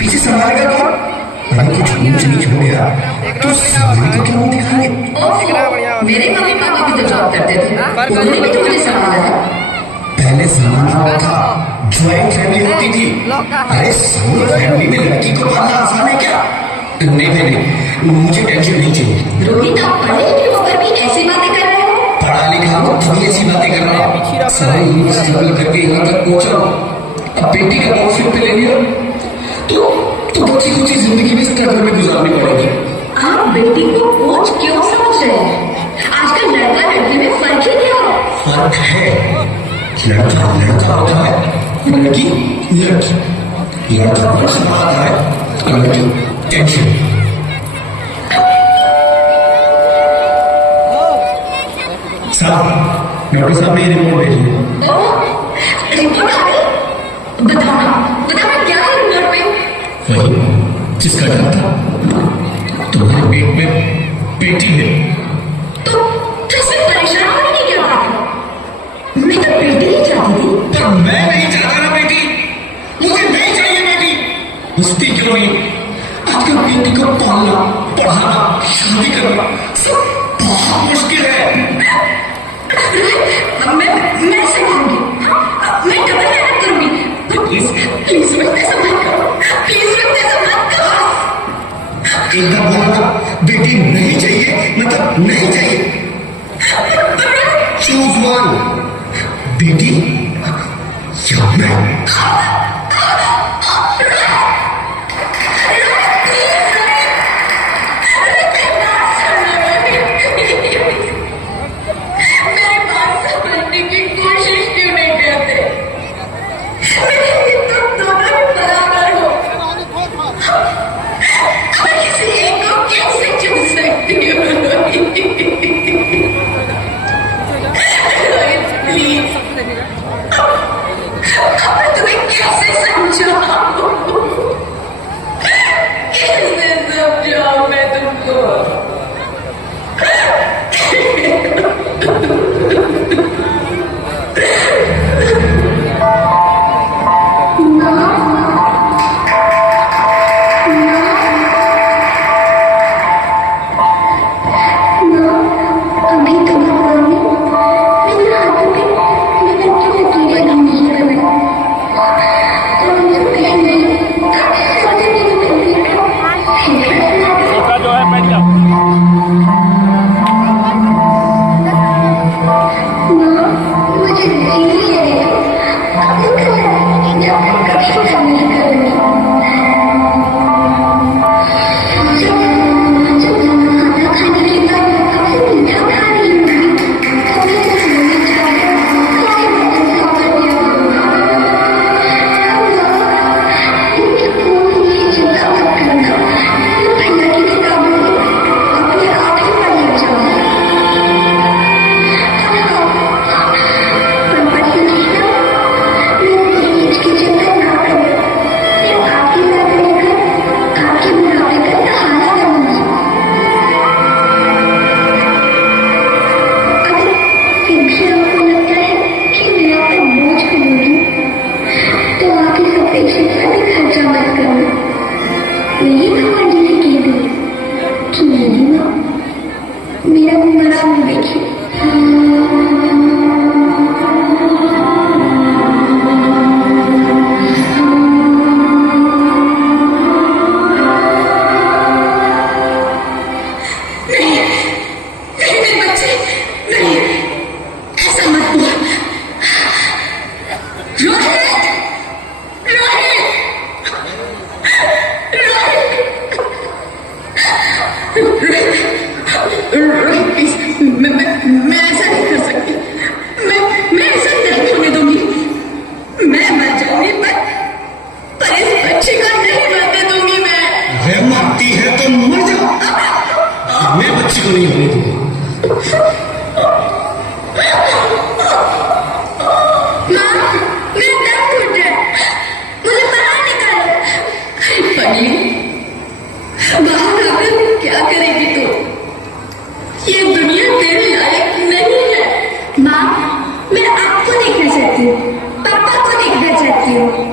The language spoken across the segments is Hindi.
पीछे संभालेगा कौन? अगर कुछ ऊंच नीच हो गया तो सामने को क्यों दिखाएंगे? मेरे मम्मी पापा भी तो जॉब करते थे, उन्होंने भी तो मुझे संभाला था। पहले जमाना और था, ज्वाइंट फैमिली होती थी। अरे सोलो फैमिली में लड़की को पालना आसान है क्या? नहीं, मुझे टेंशन नहीं चाहिए। रोहित, आप पढ़े लिखे होकर भी ऐसी बातें कर रहे हो? पढ़ा लिखा हो तभी ऐसी बातें कर रहा हूँ। सारी स्ट्रगल करके यहाँ तक पहुंचा हूँ। अब बेटी का कॉन्सेप्ट ले लिया तो बच्ची कुछ जिंदगी में स्ट्रगल में गुजारनी पड़ेगी। आप बेटी को बोझ क्यों समझ रहे हैं? आजकल लड़का लड़की में फर्क ही क्या है? फर्क है, लड़का लड़का होता है, लड़की लड़की। लड़का बस आता है, लड़की टेंशन। साहब, डॉक्टर साहब ने रिपोर्ट भेजी। रिपोर्ट आ गई? बताना क्या है रिपोर्ट में? वही जिसका डर था, तुम्हारे पेट में बेटी है। तो इसमें परेशान होने की क्या बात है? मैं तो बेटी ही चाहती थी। पर मैं नहीं चाहता ना बेटी, मुझे नहीं चाहिए बेटी। मुझती क्यों नहीं? आजकल बेटी को पालना, पढ़ाना, शादी करना सब बहुत मुश्किल है। मैं सिखाऊंगी, मैं डबल मेहनत करूंगी। प्लीज मुझे ऐसा मत करो, प्लीज मुझे ऐसा मत करो। एकदम बोलना, बेटी नहीं चाहिए मतलब नहीं चाहिए। चूज वन, बेटी या मैं।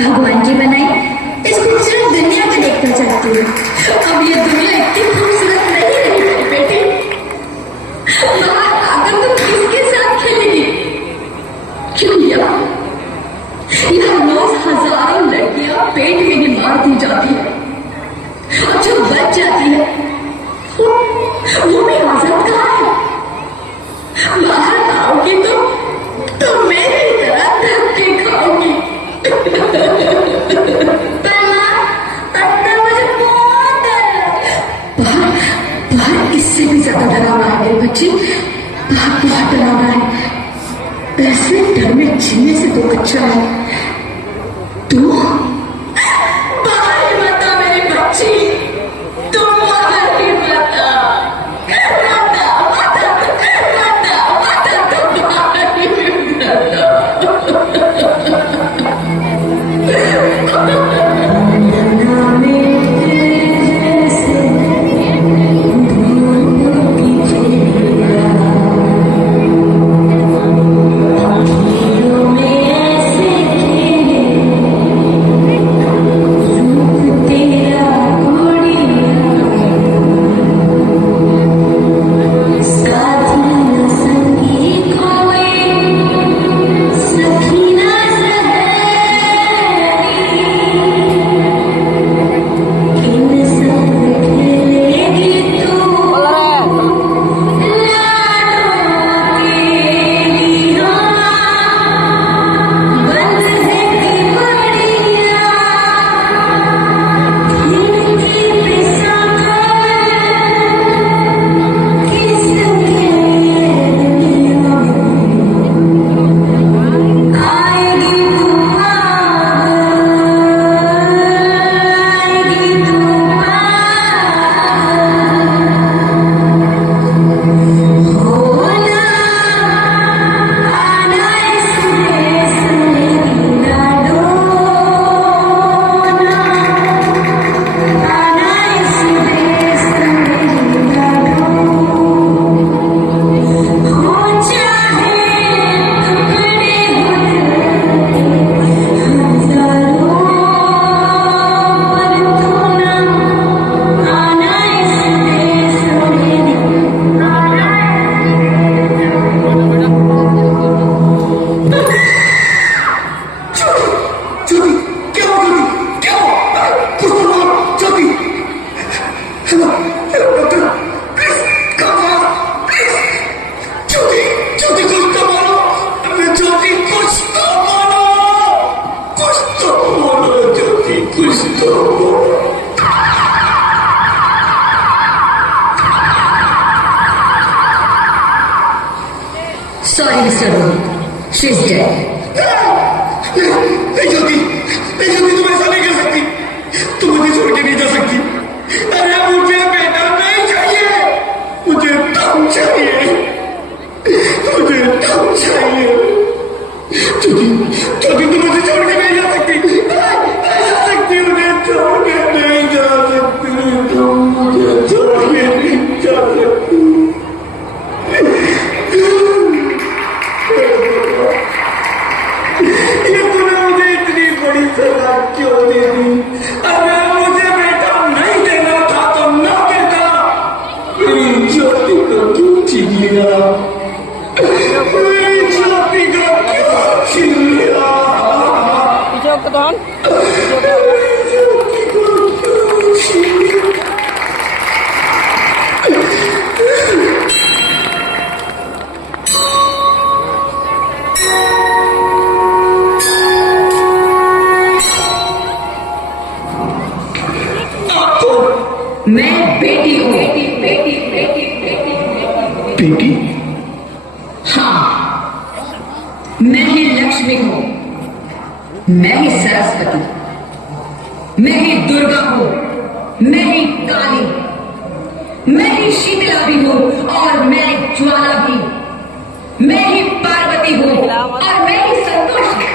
भगवान की बनाई इस खूबसूरत दुनिया में मार दी जाती है और जो बच जाती है वो भी आजाद कहाँ है। बाहर आओगी तो मेरी तरह धक्के खाओगी। पर माँ, अंदर मुझे बहुत डर है। बाहर इससे भी ज्यादा डरावना है मेरे बच्चे, बाहर बहुत डरावना है। ऐसे डर में जीने से तो अच्छा है तू बाहर ही मत आ मेरी बच्ची, तू बाहर ही मत आ, मत आ, मत आ, मत आ, मत आ, तू बाहर ही मत आ। Sorry, Mr. Rohit. She's dead. ज्योति, तुम ऐसा नहीं कर सकती, तुम मुझे छोड़ के नहीं जा सकती। अरे मुझे बेटा नहीं चाहिए, मुझे तुम चाहिए, मुझे तुम चाहिए। ज्योति, तुम मुझे छोड़ के नहीं जा सकती, नहीं जा सकती, मुझे छोड़ के नहीं जा सकती, तुम मुझे छोड़ के नहीं जा सकती। सजा क्यों दे दी? अगर मुझे बेटा नहीं देना था तो ना देता। मेरी ज्योति को क्यों छीन लिया? मेरी ज्योति को क्यों छीन लिया? मेरी ज्योति को क्यों छीन लिया? मैं बेटी हूँ। बेटी? हाँ, मैं ही लक्ष्मी हूँ, मैं ही सरस्वती, मैं ही दुर्गा हूँ, मैं ही काली, मैं ही शीतला भी हूँ और मैं ज्वाला भी, मैं ही पार्वती हूँ और मैं ही संतोषी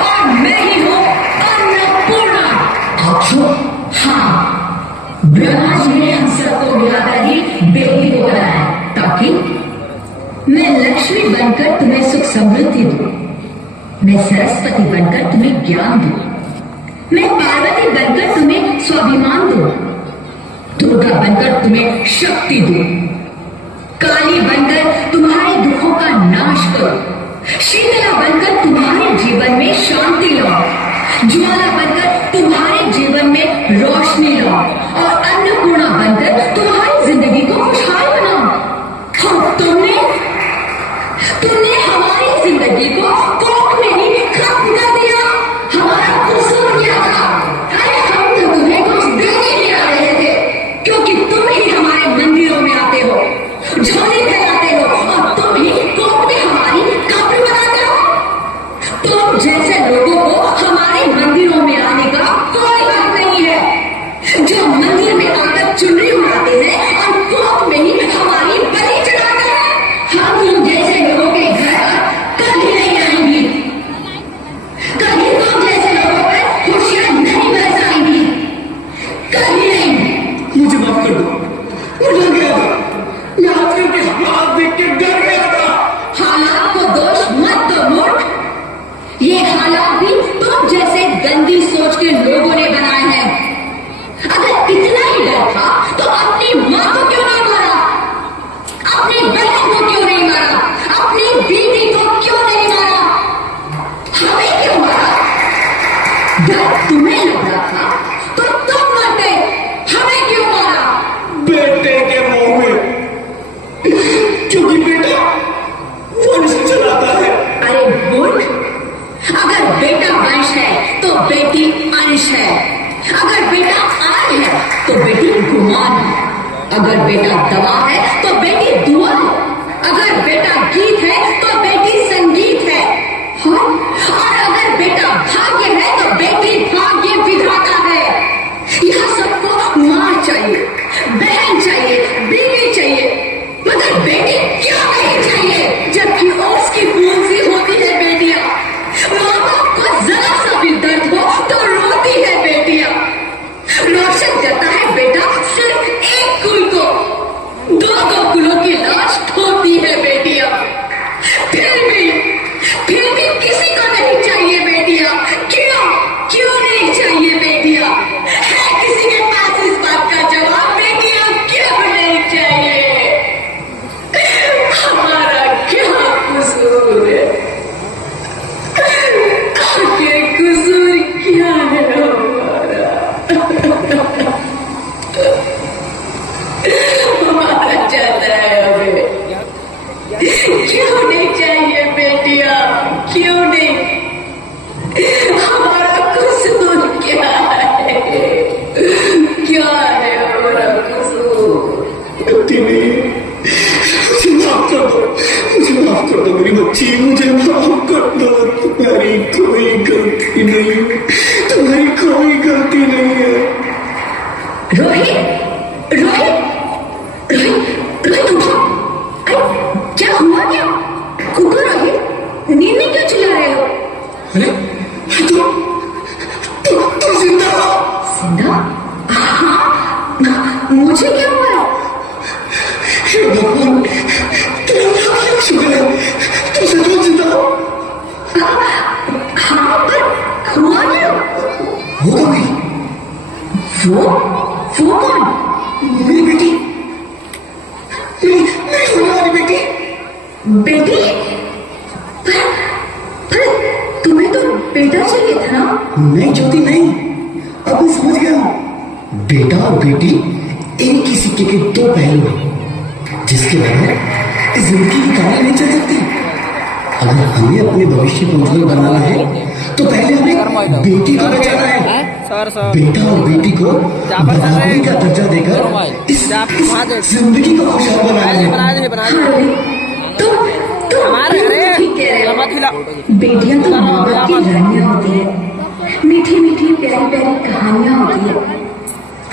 और मैं ही हूँ अन्नपूर्णा। अच्छा? हाँ, ब्रह्मा जी ने हम सबको मिलाकर ही बेटी को बनाया ताकि मैं लक्ष्मी बनकर तुम्हें सुख समृद्धि दूं, मैं सरस्वती बनकर तुम्हें ज्ञान दूं, मैं पार्वती बनकर तुम्हें स्वाभिमान दूं, दुर्गा बनकर तुम्हें शक्ति दूं, काली बनकर तुम्हारे दुखों का नाश करूं, शीतला बनकर तुम्हारे जीवन में शांति लाऊं, ज्वाला बनकर तुम्हारे जीवन मान है, अगर बेटा दवा है तो बेटी दुआ है, अगर बेटा गीत है तो बेटी संगीत है, हाँ? और अगर बेटा भाग्य है तो बेटी भाग्य विधाता है। यह सबको माँ चाहिए, बहन चाहिए, बीवी चाहिए, मगर बेटी क्या नहीं चाहिए, जबकि उसकी पूंजी होती है बेटियां। माँ बाप को जरा सा भी दर्द हो तो रोती है बेटियां। रोशन करता है बेटा सिर्फ एक कुल को, दो कुलों की लाश ढोती है बेटियां। फिर भी किसी को नहीं चाहिए बेटियां। क्यों नहीं चाहिए बेटियां? है किसी के पास इस बात का जवाब? बेटियां क्यों नहीं चाहिए? हमारा क्या कसूर है? आखिर कसूर क्या है हमारा? हमारा जाता है हमें। क्यों नहीं चाहिए बेटियां? क्यों नहीं? हमारा कसूर क्या है? क्या है हमारा कसूर? गलती नहीं है, मुझे माफ कर दो, मुझे माफ कर दो मेरी बच्ची, मुझे माफ कर दो। तुम्हारी कोई गलती नहीं है, तुम्हारी कोई गलती नहीं है। रोहित, रोहित, रोहित, रोहित उठो। क्या हुआ क्या? उठो रोहित, नींद में क्यों चिल्ला रहे हो? अरे तुम जिंदा हो? जिंदा? हाँ, मुझे क्या हुआ? हे भगवान, तेरा शुक्र है, तुम सचमुच जिंदा हो। हाँ, पर हुआ क्या? वो कब गई? वो कौन? मेरी बेटी, मेरी होने वाली बेटी। बेटी? पर तुम्हें तो बेटा चाहिए था ना? नहीं ज्योति, नहीं, अब मैं समझ गया हूँ। बेटा और बेटी एक ही सिक्के के दो पहलू हैं, जिसके बगैर इस जिंदगी की कहानी नहीं चल सकती। अगर हमें अपने भविष्य को उज्जवल बनाना है तो पहले हमें बेटी को बचाना है। बेटा और बेटी को बराबरी का दर्जा देकर इस जिंदगी को खुशहाल बनाना है। ठीक कह रहे हो। बेटियां तो माँ बाप की रानियां होती है, मीठी मीठी प्यारी प्यारी कहानियां होती है।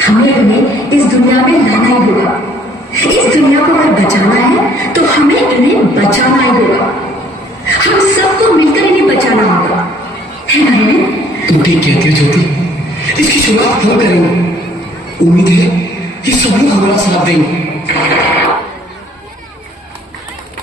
हमें इन्हें इस दुनिया में लाना ही होगा। इस दुनिया को अगर बचाना है तो हमें इन्हें बचाना ही होगा। हम सबको मिलकर इन्हें बचाना होगा, है ना? तुम ठीक कहती हो ज्योति, इसकी शुरुआत हम करेंगे। उम्मीद है कि सब लोग हमारा साथ देंगे।